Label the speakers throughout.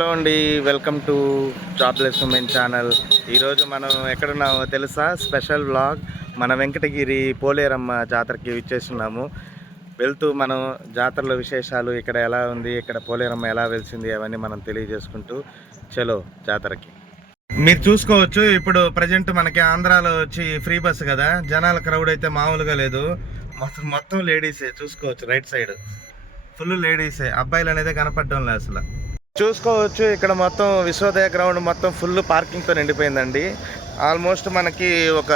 Speaker 1: Hello అండి welcome to jobless women channel. ఈరోజు మనం ఎక్కడున్నామో తెలుసా? స్పెషల్ వ్లాగ్ మన వెంకటగిరి పోలేరమ్మ జాతరకి విచ్చేస్తున్నాము. వెళ్తూ మనం జాతరలో విశేషాలు ఇక్కడ ఎలా ఉంది ఇక్కడ పోలేరమ్మ ఎలా వెలిసింది అవన్నీ మనం తెలియజేసుకుంటూ చలో జాతరకి. మీరు చూసుకోవచ్చు ఇప్పుడు ప్రజెంట్ మనకి ఆంధ్రాలో వచ్చి ఫ్రీ బస్ కదా? జనాల క్రౌడ్ అయితే మామూలుగా లేదు. మొత్తం మొత్తం లేడీసే చూసుకోవచ్చు రైట్ సైడ్. ఫుల్ లేడీసే. అబ్బాయిలు అనేది కనపడడం లేదు అసలు. చూసుకోవచ్చు. ఇక్కడ మొత్తం విశ్వోదయ గ్రౌండ్ మొత్తం ఫుల్ పార్కింగ్తో నిండిపోయిందండి. ఆల్మోస్ట్ మనకి ఒక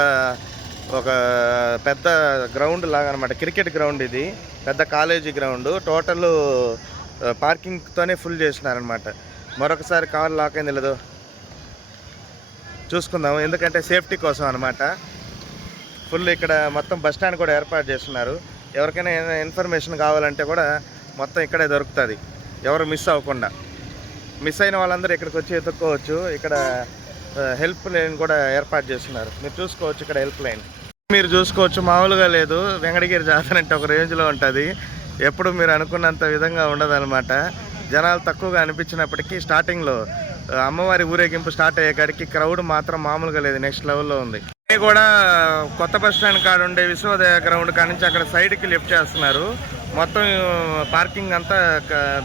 Speaker 1: ఒక పెద్ద గ్రౌండ్ లాగా అనమాట క్రికెట్ గ్రౌండ్ ఇది. పెద్ద కాలేజీ గ్రౌండ్. టోటల్ పార్కింగ్తోనే ఫుల్ చేసినారనమాట. మరొకసారి కార్ లాక్ అయింది లేదు చూసుకుందాం ఎందుకంటే సేఫ్టీ కోసం అనమాట. ఫుల్ ఇక్కడ మొత్తం బస్ స్టాండ్ కూడా ఏర్పాటు చేస్తున్నారు. ఎవరికైనా ఇన్ఫర్మేషన్ కావాలంటే కూడా మొత్తం ఇక్కడే దొరుకుతుంది. ఎవరు మిస్ అవ్వకుండా. మిస్ అయిన వాళ్ళందరూ ఇక్కడికి వచ్చి ఎత్తుక్కోవచ్చు ఇక్కడ హెల్ప్ లైన్ కూడా ఏర్పాటు చేస్తున్నారు. మీరు చూసుకోవచ్చు ఇక్కడ హెల్ప్ లైన్ మీరు చూసుకోవచ్చు మామూలుగా లేదు. వెంకటగిరి జాతర అంటే ఒక రేంజ్లో ఉంటుంది. ఎప్పుడు మీరు అనుకున్నంత విధంగా ఉండదన్నమాట. జనాలు తక్కువగా అనిపించినప్పటికీ స్టార్టింగ్లో అమ్మవారి ఊరేగింపు స్టార్ట్ అయ్యే కాడికి క్రౌడ్ మాత్రం మామూలుగా లేదు. నెక్స్ట్ లెవెల్లో ఉంది. ఇది కూడా కొత్త బస్ స్టాండ్ కాడ ఉండే విశ్వోదయ గ్రౌండ్ కాడ నుంచి అక్కడ సైడ్కి లిఫ్ట్ చేస్తున్నారు. మొత్తం పార్కింగ్ అంతా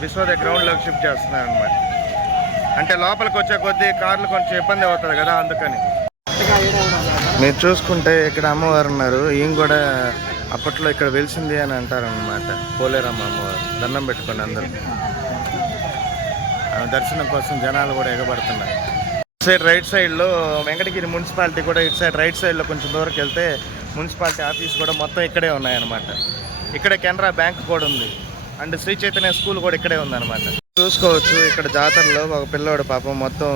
Speaker 1: విశ్వోదయ గ్రౌండ్లోకి షిఫ్ట్ చేస్తున్నారు అనమాట అంటే లోపలికి వచ్చే కొద్దీ కార్లు కొంచెం ఇబ్బంది అవుతుంది కదా అందుకని. మీరు చూసుకుంటే ఇక్కడ అమ్మవారు ఉన్నారు. ఈయన కూడా అప్పట్లో ఇక్కడ వెలిసింది అని అంటారనమాట పోలేరమ్మ అమ్మవారు. దండం పెట్టుకోండి అందరూ. ఆమె దర్శనం కోసం జనాలు కూడా ఎగబడుతున్నారు. ఇటు సైడ్ రైట్ సైడ్లో వెంకటగిరి మున్సిపాలిటీ కూడా ఇటు సైడ్ రైట్ సైడ్లో కొంచెం దూరకు వెళ్తే మున్సిపాలిటీ ఆఫీస్ కూడా మొత్తం ఇక్కడే ఉన్నాయన్నమాట. ఇక్కడే కెనరా బ్యాంక్ కూడా ఉంది. అండ్ శ్రీ చైతన్య స్కూల్ కూడా ఇక్కడే ఉందన్నమాట. చూసుకోవచ్చు. ఇక్కడ జాతరలో ఒక పిల్లోడు పాపం మొత్తం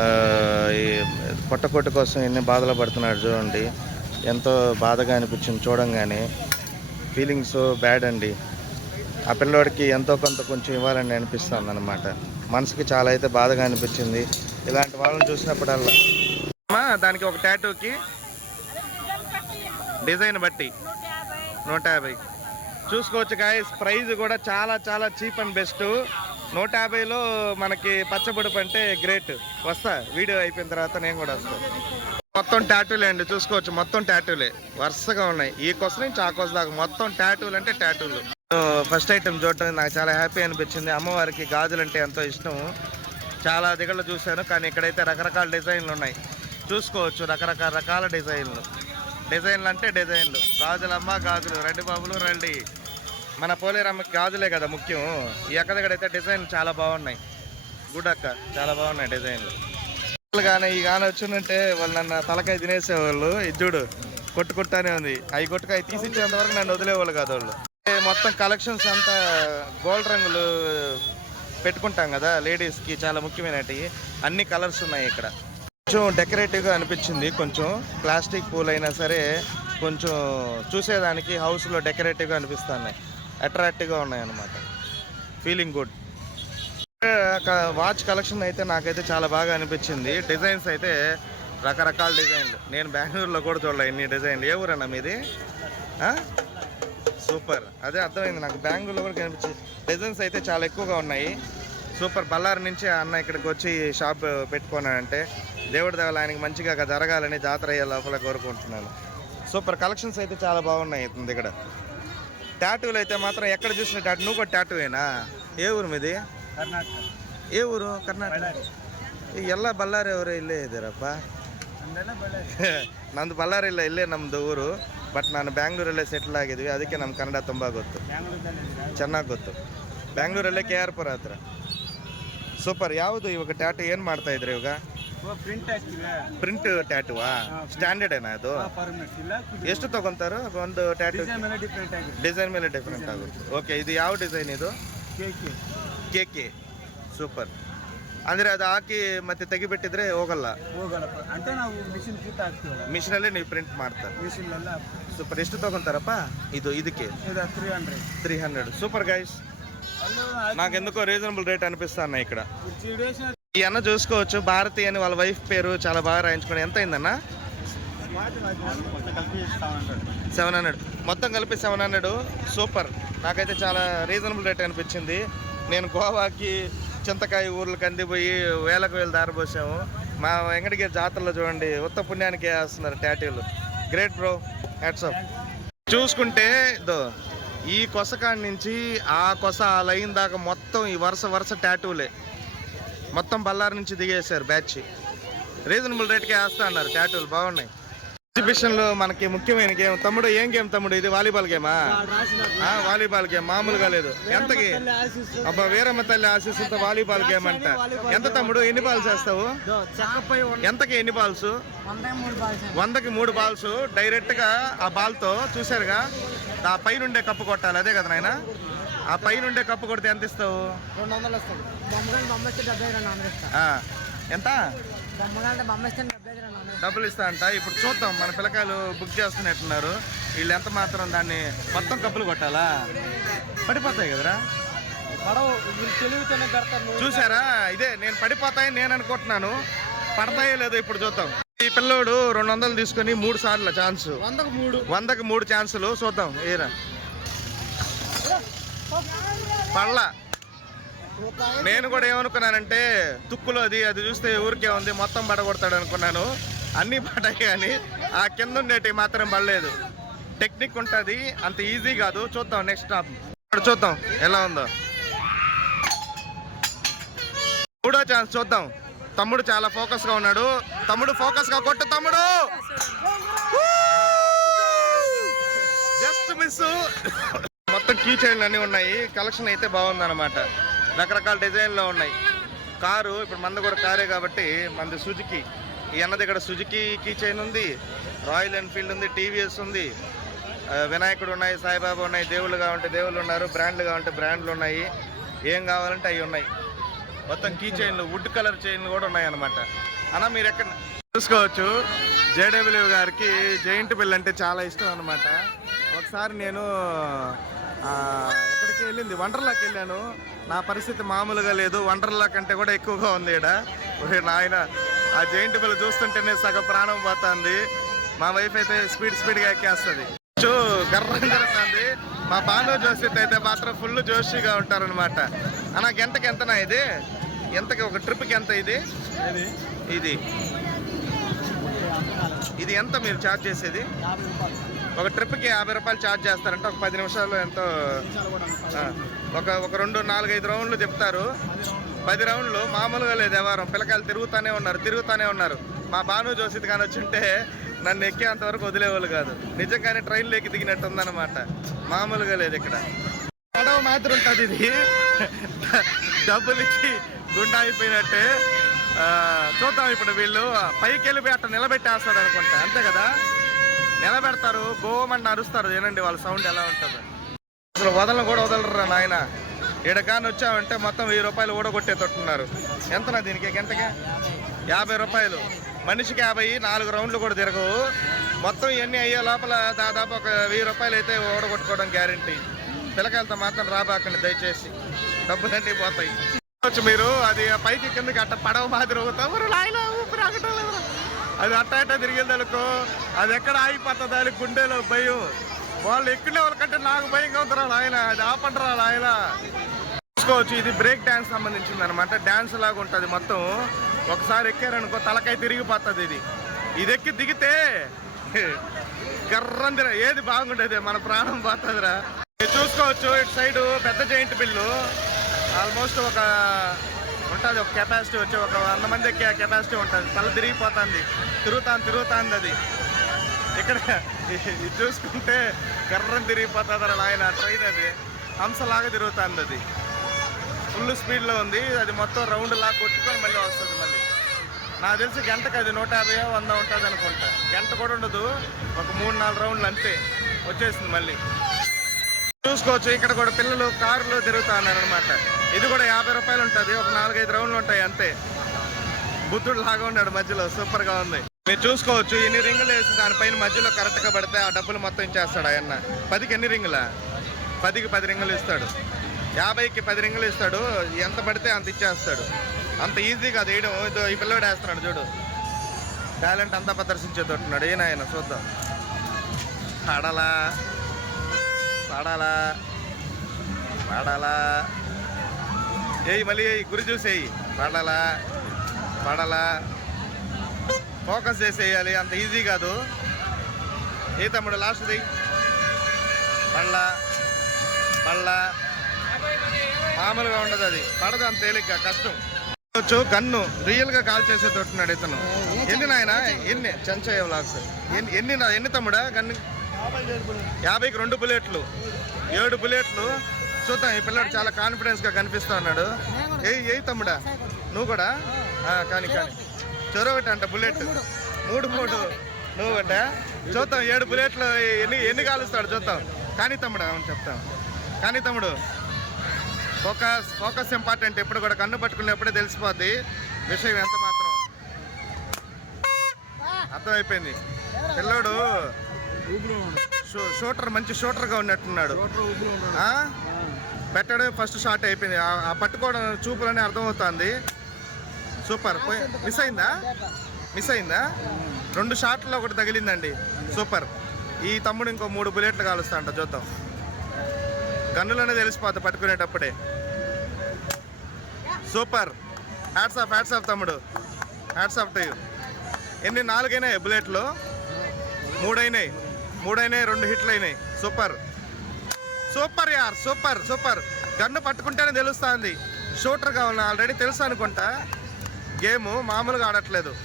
Speaker 1: ఆ, ఈ పొట్టకొట్టు కోసం ఎన్ని బాధలు పడుతున్నాడు చూడండి. ఎంతో బాధగా అనిపించింది చూడంగానే. ఫీలింగ్స్ బ్యాడ్ అండి. ఆ పిల్లోడికి ఎంతో కొంత కొంచెం ఇవ్వాలని అనిపిస్తుంది అనమాట మనసుకి చాలా అయితే బాధగా అనిపించింది. ఇలాంటి వాళ్ళని చూసినప్పుడల్లా. అమ్మా, దానికి ఒక టాటూకి డిజైన్ బట్టి నూట యాభై. చూసుకోవచ్చు గాయస్ ప్రైజ్ కూడా చాలా చాలా చీప్ అండ్ బెస్ట్. నూట యాభైలో మనకి పచ్చబొడుపు అంటే గ్రేట్ వస్తా వీడియో అయిపోయిన తర్వాత నేను కూడా వస్తాను మొత్తం టాటూలే అండి చూసుకోవచ్చు. మొత్తం టాటూలే వరుసగా ఉన్నాయి. ఈ కొస నుంచి ఆ కొస దాకా మొత్తం టాటూలు అంటే టాటూలు ఫస్ట్ ఐటమ్ చూడటం నాకు చాలా హ్యాపీ అనిపించింది. అమ్మవారికి గాజులు అంటే ఎంతో ఇష్టం. చాలా దిగళ్ళు చూశాను కానీ ఇక్కడైతే రకరకాల డిజైన్లు ఉన్నాయి. చూసుకోవచ్చు రకరకాల రకాల డిజైన్లు. డిజైన్లు అంటే డిజైన్లు. గాజులమ్మ గాజులు. రెండు బాబులు రండి. మన పోలేరమ్మకి గాజులే కదా ముఖ్యం. ఈ అక్క దగ్గర అయితే డిజైన్లు చాలా బాగున్నాయి. గుడ్ అక్క చాలా బాగున్నాయి డిజైన్లు. కానీ ఈ గాన వచ్చిందంటే వాళ్ళు నన్ను తలకాయ తినేసేవాళ్ళు. ఇది చూడు కొట్టుకుంటానే ఉంది. అవి కొట్టుకాయ తీసిచ్చేంత వరకు నన్ను వదిలేవాళ్ళు కాదు వాళ్ళు. మొత్తం కలెక్షన్స్ అంతా గోల్డ్ రంగులు పెట్టుకుంటాం కదా లేడీస్కి చాలా ముఖ్యమైనవి అన్ని కలర్స్ ఉన్నాయి ఇక్కడ. కొంచెం డెకరేటివ్గా అనిపించింది కొంచెం. ప్లాస్టిక్ పూలైనా సరే కొంచెం చూసేదానికి హౌస్లో డెకరేటివ్గా అనిపిస్తున్నాయి. అట్రాక్టివ్గా ఉన్నాయన్నమాట. ఫీలింగ్ గుడ్ వాచ్ కలెక్షన్ అయితే నాకైతే చాలా బాగా అనిపించింది. డిజైన్స్ అయితే రకరకాల డిజైన్లు నేను బెంగళూరులో కూడా చూడలే ఇన్ని డిజైన్లు ఏ ఊరన్నా మీది? సూపర్ అదే అర్థమైంది నాకు. బెంగళూరులో కూడా కనిపించింది డిజైన్స్ అయితే చాలా ఎక్కువగా ఉన్నాయి. సూపర్ బళ్ళారి నుంచి అన్న ఇక్కడికి వచ్చి షాప్ పెట్టుకున్నానంటే దేవుడి దేవాల ఆయనకి మంచిగా జరగాలని జాతర అయ్యే లోపల కోరుకుంటున్నాను. సూపర్ కలెక్షన్స్ అయితే చాలా బాగున్నాయి ఇతని ఇక్కడ టాటూలు అయితే మాత్రం ఎక్కడ చూసిన టాటూ నువ్వు కూడా టాటూయేనా ఏ ఊరు మీది
Speaker 2: ಕರ್ನಾಟಕ
Speaker 1: ఏ ఊరు ಕರ್ನಾಟಕ ಈ ಎಲ್ಲ ಬಳ್ಳಾರಿ ಅವರು ಇಲ್ಲೇ ಇದ್ದೀರಪ್ಪ
Speaker 2: ನಮ್ದೆಲ್ಲ ಬೆಳೆ
Speaker 1: ನಂದು ಬಳ್ಳಾರಿಲ್ಲ ಇಲ್ಲೇ ನಮ್ಮದು ಊರು ಬಟ್ ನಾನು ಬ್ಯಾಂಗ್ಳೂರಲ್ಲೇ ಸೆಟ್ಲ್ ಆಗಿದ್ವಿ ಅದಕ್ಕೆ ನಮ್ಮ ಕನ್ನಡ ತುಂಬ ಗೊತ್ತು
Speaker 2: ಬ್ಯಾಂಗ್ಳೂರ್ದಲ್ಲಿ
Speaker 1: ಚೆನ್ನಾಗಿ ಗೊತ್ತು ಬ್ಯಾಂಗ್ಳೂರಲ್ಲೇ ಕೆ ಆರ್ ಪುರ ಹತ್ರ ಸೂಪರ್ ಯಾವುದು ಇವಾಗ ಟ್ಯಾಟು ಏನು ಮಾಡ್ತಾ ಇದ್ರಿ ಇವಾಗ
Speaker 2: ಪ್ರಿಂಟ್ ಹಾಕ್ತಿವೆ
Speaker 1: ಪ್ರಿಂಟ್ ಟ್ಯಾಟುವಾ ಸ್ಟ್ಯಾಂಡರ್ಡ್ ಏನಾ ಅದು
Speaker 2: ಪರ್ಮನೆಂಟ್ ಇಲ್ಲ
Speaker 1: ಎಷ್ಟು ತಗೊಂತಾರೋ ಒಂದು ಟ್ಯಾಟು
Speaker 2: ಡಿಸೈನ್ ಮೇಲೆ ಡಿಫ್ರೆಂಟ್ ಆಗಿದೆ
Speaker 1: ಡಿಸೈನ್ ಮೇಲೆ ಡಿಫ್ರೆಂಟ್ ಆಗುತ್ತೆ ಓಕೆ ಇದು ಯಾವ ಡಿಸೈನ್ ಇದು
Speaker 2: ಕೇಕ್
Speaker 1: ಕೆ ಕೆ ಸೂಪರ್ ಅಂದರೆ ಅದು ಹಾಕಿ ಮತ್ತೆ ತೆಗಿಬಿಟ್ಟಿದ್ರೆ ಹೋಗಲ್ಲ
Speaker 2: ಹೋಗಲ್ಲಪ್ಪ ಅಂತ ನಾವು ಮಿಷಿನ್ ಫಿಟ್ ಹಾಕ್ತೀವಲ್ಲ
Speaker 1: ಮಿಷಿನಲ್ಲೇ ನೀವು ಪ್ರಿಂಟ್ ಮಾಡ್ತಾರೆ
Speaker 2: ಮಿಷಿನ್ ಎಲ್ಲ
Speaker 1: ಸೂಪರ್ ಎಷ್ಟು ತಗೊಂತಾರಪ್ಪ ಇದು ಇದಕ್ಕೆ
Speaker 2: ಇದು three hundred
Speaker 1: three hundred super guys
Speaker 2: Allu
Speaker 1: నాకు ఎందుకో రీజనబుల్ రేట్ అనిపిస్తాను ఇక్కడ
Speaker 2: త్రీ డేస్
Speaker 1: ఈ అన్న చూసుకోవచ్చు. భారతి అని వాళ్ళ వైఫ్ పేరు చాలా బాగా రాయించుకోండి ఎంత అయిందన్న? Seven hundred. మొత్తం కలిపి సెవెన్ హండ్రెడ్. సూపర్. నాకైతే చాలా రీజనబుల్ రేట్ అనిపించింది. నేను గోవాకి చింతకాయ ఊర్లకు అందిపోయి వేలకు వేలు దారిపోసాము మా వెంకటగిరి జాతరలో చూడండి ఉత్త పుణ్యానికి వేస్తున్నారు టాటూలు. గ్రేట్ బ్రో హ్యాట్సప్ చూసుకుంటే ఇదో ఈ కొసకాడి నుంచి ఆ కొస ఆ లైన్ దాకా మొత్తం ఈ వరుస వరుస టాటూలే. మొత్తం బల్లారి నుంచి దిగేశారు బ్యాచ్. రీజనబుల్ రేట్కే వేస్తా అన్నారు ట్యాటూలు బాగున్నాయి. ఎగ్జిబిషన్లో మనకి ముఖ్యమైన గేమ్ తమ్ముడు ఏం గేమ్ తమ్ముడు ఇది? వాలీబాల్ గేమా? ఆ, వాలీబాల్ గేమ్ మామూలుగా లేదు. ఎంతకి? అబ్బా వీరమ్మ తల్లి ఆశీస్సుతో వాలీబాల్ గేమ్ అంట. ఎంత తమ్ముడు? ఎన్ని బాల్స్ వేస్తావు? ఎంతకి ఎన్ని బాల్స్? వందకి మూడు బాల్స్. డైరెక్ట్గా ఆ బాల్తో చూసారుగా ఆ పైనుండే కప్పు కొట్టాలి అదే కదా నాయన? ఆ పైనుండే కప్పు కొడితే ఎంత ఇస్తావు?
Speaker 2: రెండు వందలు వస్తుంది
Speaker 3: డెబ్బై రెండు వందలు
Speaker 1: ఆ, ఎంత?
Speaker 3: డెబ్బై రెండు వందలు
Speaker 1: డబ్బులు ఇస్తా అంట. ఇప్పుడు చూద్దాం. మన పిల్లకాయలు బుక్ చేస్తున్నట్టున్నారు. వీళ్ళు ఎంత మాత్రం దాన్ని మొత్తం కప్పులు కొట్టాలా? పడిపోతాయి కదరా?
Speaker 2: పడవ. వీళ్ళు తెలివితేనే కడతారు నువ్వు.
Speaker 1: చూసారా? ఇదే నేను పడిపోతాయని నేను అనుకుంటున్నాను. పడతాయో లేదో ఇప్పుడు చూద్దాం. ఈ పిల్లోడు రెండు వందలు తీసుకొని మూడు సార్లు ఛాన్స్.
Speaker 2: వందకు మూడు.
Speaker 1: వందకి మూడు ఛాన్సులు. చూద్దాం. ఏరా. పళ్ళ. నేను కూడా ఏమనుకున్నానంటే తుక్కులో అది అది చూస్తే ఊరికే ఉంది మొత్తం పడగొడతాడు అనుకున్నాను. అన్ని పడ్డాయి కానీ ఆ కింద ఉండేటి మాత్రం పడలేదు. టెక్నిక్ ఉంటుంది అంత ఈజీ కాదు. చూద్దాం నెక్స్ట్ స్టాప్ చూద్దాం ఎలా ఉందో. మూడో ఛాన్స్ చూద్దాం. తమ్ముడు చాలా ఫోకస్గా ఉన్నాడు. తమ్ముడు ఫోకస్గా కొట్టు తమ్ముడు! జస్ట్ మిస్ మొత్తం కీ చైన్లు అన్నీ ఉన్నాయి. కలెక్షన్ అయితే బాగుందన్నమాట. రకరకాల డిజైన్లో ఉన్నాయి. కారు ఇప్పుడు మంది కూడా కారే కాబట్టి మంది సుజుకి. ఈ అన్నది ఇక్కడ సుజుకి కీ చైన్ ఉంది. రాయల్ ఎన్ఫీల్డ్ ఉంది టీవీఎస్ ఉంది. వినాయకుడు ఉన్నాయి సాయిబాబా ఉన్నాయి దేవుళ్ళు ఉంటే దేవుళ్ళు ఉన్నారు బ్రాండ్లు ఉంటే బ్రాండ్లు ఉన్నాయి. ఏం కావాలంటే అవి ఉన్నాయి. మొత్తం కీ చైన్లు వుడ్ కలర్ చైన్లు కూడా ఉన్నాయి అనమాట అన్న మీరు ఎక్కడ చూసుకోవచ్చు జేడబ్ల్యూ గారికి జైంట్ బిల్ అంటే చాలా ఇష్టం అనమాట ఒకసారి నేను ఎక్కడికి వెళ్ళింది? వండర్లాకి వెళ్ళాను. నా పరిస్థితి మామూలుగా లేదు. వండర్లా కంటే కూడా ఎక్కువగా ఉంది ఇక్కడ నాయన ఆ జైంట్ బిల్ చూస్తుంటేనే సగం ప్రాణం పోతుంది. మా వైఫ్ అయితే స్పీడ్ స్పీడ్గా ఎక్కేస్తుంది. చూ గర్వం జరుగుతుంది మా బాను జోషిత్ అయితే మాత్రం ఫుల్ జోషిగా ఉంటారనమాట అన్న గంటకి ఎంతనా ఇది? ఎంతకి ఒక ట్రిప్కి ఎంత ఇది. ఇది. ఇది ఎంత మీరు ఛార్జ్ చేసేది? ఒక ట్రిప్కి యాభై రూపాయలు ఛార్జ్ చేస్తారంటే ఒక పది నిమిషాల్లో ఎంతో ఒక ఒక రెండు నాలుగైదు రౌండ్లు చెప్తారు
Speaker 2: పది రౌండ్లు
Speaker 1: మామూలుగా లేదు వ్యవహారం. పిల్లకాయలు తిరుగుతూనే ఉన్నారు తిరుగుతానే ఉన్నారు. మా భాను జోసిత్ కానీ వచ్చింటే నన్ను ఎక్కేంత వరకు వదిలేవాళ్ళు కాదు. నిజంగానే ట్రైన్లో ఎక్కి దిగినట్టు ఉందన్నమాట. మామూలుగా లేదు ఇక్కడ. పడవ మాత్రం ఉంటుంది ఇది. డబ్బులు ఇచ్చి గుండా అయిపోయినట్టే. చూద్దాం ఇప్పుడు వీళ్ళు. పైకి వెళ్ళిపోయి అట్లా నిలబెట్టేస్తాడు అనుకుంటా అంతే కదా? నిలబెడతారు గోమని అరుస్తారు ఏనండి వాళ్ళ సౌండ్ ఎలా ఉంటుంది. అసలు వదలను కూడా వదలరా నాయన. ఈడకాని వచ్చామంటే మొత్తం వెయ్యి రూపాయలు ఊడగొట్టేటట్టున్నారు. ఎంతనా దీనికి గంటకి? యాభై రూపాయలు. మనిషికి యాభై నాలుగు రౌండ్లు కూడా తిరగవు. మొత్తం ఇవన్నీ అయ్యే లోపల దాదాపు ఒక వెయ్యి రూపాయలు అయితే ఊడగొట్టుకోవడం గ్యారంటీ. పిల్లకాయలతో మాత్రం రాబాకండి దయచేసి. డబ్బులన్నీ పోతాయి. మీరు అది పైకి కిందకి అట్ట పడవ మాదిరి అవుతావు అది అట్ట అట్ట తిరిగింది అనుకో అది ఎక్కడ ఆగిపోతుంది? అది గుండెలో భయం. వాళ్ళు ఎక్కిన వాళ్ళకంటే నాకు భయం అవుతారా ఆయన అది ఆపంటారా ఆయన చూసుకోవచ్చు ఇది బ్రేక్ డ్యాన్స్ సంబంధించింది అనమాట డ్యాన్స్ లాగా ఉంటుంది మొత్తం. ఒకసారి ఎక్కారనుకో తలకాయ తిరిగిపోతుంది ఇది. ఇది ఎక్కి దిగితే గర్రందిరా ఏది బాగుండేది? మన ప్రాణం పోతుందిరా. చూసుకోవచ్చు ఇటు సైడు పెద్ద జైంట్ బిల్లు. ఆల్మోస్ట్ ఒక ఉంటుంది. ఒక కెపాసిటీ వచ్చి ఒక వంద మంది ఎక్కే కెపాసిటీ ఉంటుంది. తల తిరిగిపోతుంది. తిరుగుతాను తిరుగుతుంది అది. ఇక్కడ ఇది చూసుకుంటే గర్రం తిరిగిపోతుంది ఆయన ట్రైన్ అది. హంసలాగా తిరుగుతుంది అది. ఫుల్ స్పీడ్లో ఉంది. అది మొత్తం రౌండ్ లాగా కొట్టుకొని మళ్ళీ వస్తుంది మళ్ళీ. నాకు తెలిసి గంటకు అది నూట యాభై వంద ఉంటుంది అనుకుంటా. గంట కూడా ఉండదు. ఒక మూడు నాలుగు రౌండ్లు అంతే. వచ్చేసింది మళ్ళీ. చూసుకోవచ్చు ఇక్కడ కూడా పిల్లలు కారులో తిరుగుతా ఉన్నారు అనమాట ఇది కూడా యాభై రూపాయలు ఉంటుంది ఒక నాలుగైదు రౌండ్లు ఉంటాయి అంతే. బుద్ధుడు లాగా ఉన్నాడు మధ్యలో సూపర్గా ఉంది. మీరు చూసుకోవచ్చు ఎన్ని రింగులు వేసి దానిపైన మధ్యలో కరెక్ట్గా పడితే ఆ డబ్బులు మొత్తం ఇచ్చేస్తాడు ఆయన పదికి ఎన్ని రింగులా? పదికి పది రింగులు ఇస్తాడు. యాభైకి పది రింగులు ఇస్తాడు ఎంత పడితే అంత ఇచ్చేస్తాడు. అంత ఈజీగా కాదు వేయడం ఇదో ఈ పిల్లడు వేస్తున్నాడు చూడు. టాలెంట్ అంతా ప్రదర్శించేటట్టున్నాడు ఈయన ఆయన చూద్దాం. పడలా పడాలా? పడాలా? ఏయ్ మళ్ళీ ఏయ్ గురి చూసేయి. పడలా? పడలా? ఫోకస్ చేసేయాలి అంత ఈజీ కాదు. ఏ తమ్ముడు లాస్ట్ది పళ్ళ పళ్ళ మామూలుగా ఉండదు అది. పడదు అంత తేలిగ్గా కష్టం. వచ్చు గన్ను రియల్గా కాల్ చేసే ఇతను. ఎన్ని నాయన? ఎన్ని? చెంచయ్య వ్లాగ్స్ ఎన్ని ఎన్ని ఎన్ని తమ్ముడా? గన్ను యాభైకి రెండు బుల్లెట్లు ఏడు బుల్లెట్లు. చూద్దాం ఈ పిల్లడు చాలా కాన్ఫిడెన్స్గా కనిపిస్తా ఉన్నాడు. ఏ ఏ తమ్ముడా నువ్వు కూడా? కానీ కానీ. చెరొకటి అంట బుల్లెట్. మూడు మూడు. నువ్వు అంట చూద్దాం ఏడు బుల్లెట్లు ఎన్ని ఎన్ని కాలుస్తాడు చూద్దాం. కానీ తమ్ముడు అవును చెప్తాం? కానీ తమ్ముడు ఫోకస్ ఫోకస్ ఇంపార్టెంట్. ఎప్పుడు కూడా కన్ను పట్టుకున్నప్పుడే తెలిసిపోద్ది. విషయం ఎంత మాత్రం. అర్థమైపోయింది. పిల్లోడు షూటర్ మంచి షూటర్గా ఉన్నట్టున్నాడు. ఆ? పెట్టడం ఫస్ట్ షాట్ అయిపోయింది. ఆ- పట్టుకోవడం చూపులనే అర్థమవుతుంది. సూపర్. మిస్ అయిందా? మిస్ అయిందా? రెండు షాట్లో ఒకటి తగిలిందండి. సూపర్. ఈ తమ్ముడు ఇంకో మూడు బుల్లెట్లు కాలుస్తా అంట చూద్దాం. గన్నులోనే తెలిసిపోద్ది పట్టుకునేటప్పుడే. Super. Hats off hats off తమ్ముడు. హ్యాట్స్ ఆఫ్ టు ఎన్ని నాలుగైనాయి బుల్లెట్లు? మూడైనాయి. మూడైనాయి రెండు హిట్లు అయినాయి సూపర్. సూపర్ యార్ సూపర్ సూపర్. గన్ను పట్టుకుంటేనే తెలుస్తుంది. షూటర్ కావాలి ఆల్రెడీ తెలుసు అనుకుంటా. గేమ్ మామూలుగా ఆడట్లేదు.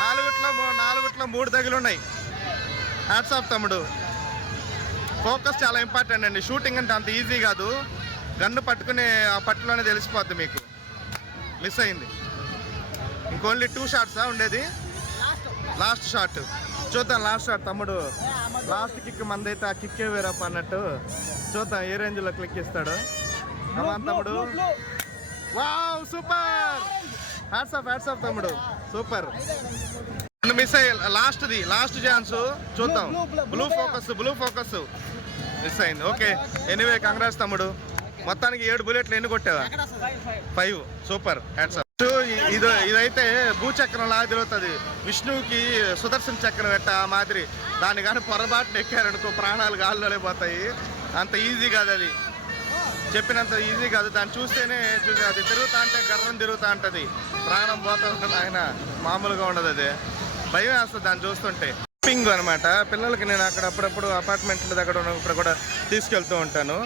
Speaker 1: నాలుగుట్లో నాలుగుట్లో మూడు తగిలున్నాయి. ఉన్నాయి తమ్ముడు. ఫోకస్ చాలా ఇంపార్టెంట్ అండి. షూటింగ్ అంటే అంత ఈజీ కాదు. గన్ను పట్టుకునే ఆ పట్టులోనే తెలిసిపోద్ది మీకు. మిస్ అయింది. ఇంకోన్లీ టూ షాట్సా ఉండేది? లాస్ట్ షాట్ చూద్దాం లాస్ట్ షాట్ తమ్ముడు. లాస్ట్ కిక్ మందైతే ఆ కిక్కే వేరప్ప అన్నట్టు. చూద్దాం ఏ రేంజ్లో క్లిక్ ఇస్తాడు. కమాన్ తమ్ముడు. Wow super hats off hats off తమ్ముడు. సూపర్ మిస్ అయ్యి లాస్ట్ది లాస్ట్ ఛాన్స్ చూద్దాం. Blue focus blue focus miss అయింది. ఓకే ఎనీవే కంగ్రాట్స్ తమ్ముడు. మొత్తానికి ఏడు బుల్లెట్లు ఎన్ని కొట్టావా? ఫైవ్ సూపర్ హ్యాట్స్ ఇది ఇదైతే భూచక్రం లాగా తిరుగుతుంది. విష్ణువుకి సుదర్శన చక్రం ఎట్ట మాదిరి. దాని కానీ పొరపాటున ఎక్కారనుకో ప్రాణాలు గాల్లోనే పోతాయి. అంత ఈజీ కాదు అది. చెప్పినంత ఈజీ కాదు. దాన్ని చూస్తేనే చూసి అది తిరుగుతా అంటే గర్రం తిరుగుతా ఉంటది ప్రాణం పోతా ఉంటుంది ఆయన మామూలుగా ఉండదు అది. భయం వేస్తుంది దాన్ని చూస్తుంటే. పింగ్ అనమాట పిల్లలకి నేను అక్కడ అప్పుడప్పుడు అపార్ట్మెంట్ల దగ్గర ఉన్నప్పుడు కూడా తీసుకెళ్తూ ఉంటాను.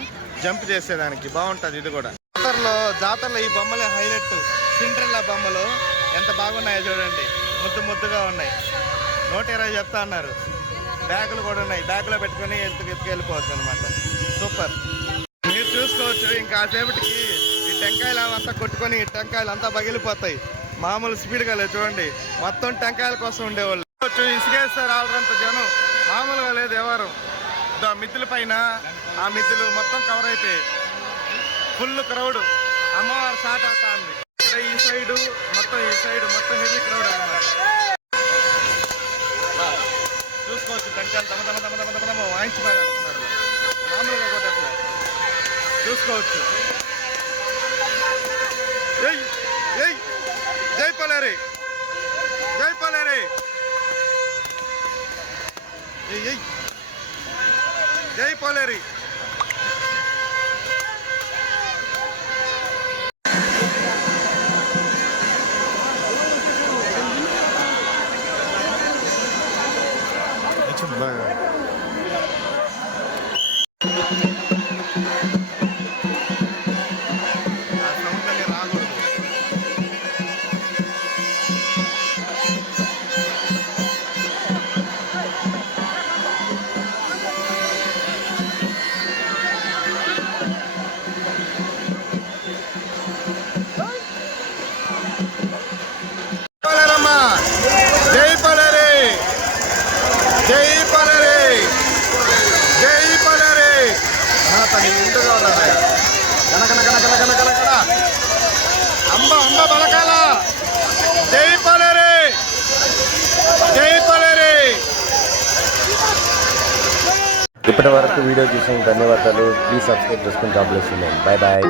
Speaker 1: జంప్ చేసేదానికి. బాగుంటుంది ఇది కూడా. జాతరలో జాతరలో ఈ బొమ్మలే హైలైట్. సిండ్రెల్లా బొమ్మలు ఎంత బాగున్నాయో చూడండి. ముద్దు ముద్దుగా ఉన్నాయి. నూట ఇరవై చెప్తా అన్నారు. బ్యాగులు కూడా ఉన్నాయి. బ్యాగులో పెట్టుకొని ఎత్తుకు ఎత్తుకెళ్ళిపోవచ్చు అనమాట సూపర్. మీరు చూసుకోవచ్చు ఇంకా సేపటికి ఈ టెంకాయలు అంతా కొట్టుకొని ఈ టెంకాయలు అంతా పగిలిపోతాయి. మామూలు స్పీడ్గా లేదు చూడండి. మొత్తం టెంకాయల కోసం ఉండేవాళ్ళు. ఇసుకేస్తారు ఇసుకేస్తే జనం. మామూలుగా లేదు ఎవరు. దా మిద్దుల పైన ఆ మిద్దులు మొత్తం కవర్ అయిపోయాయి. Full crowd. అమ్మవారు షాట్ అవుతా ఉంది. ఇక్కడ ఈ సైడ్ మొత్తం ఈ సైడ్ మొత్తం హెవీ క్రౌడ్ అన్నమాట. చూసుకోవచ్చు టెంకాయలు తమ తమ తమ తమ తమ తమ వాయించి పారేస్తున్నారు. మామూలుగా కొట్టట్లే. చూసుకోవచ్చు. ఏయ్ ఏయ్ జై పలేరి. జై పలేరి. ఏయ్ ఏయ్. జై పలేరి. అమ్మ బలకాల జై పలరే. జై పలరే.
Speaker 4: ఇప్పటి వరకు వీడియో చూసిన ధన్యవాదాలు. ప్లీజ్ సబ్స్క్రైబ్ చేసుకుని జాబ్ బాయ్ బాయ్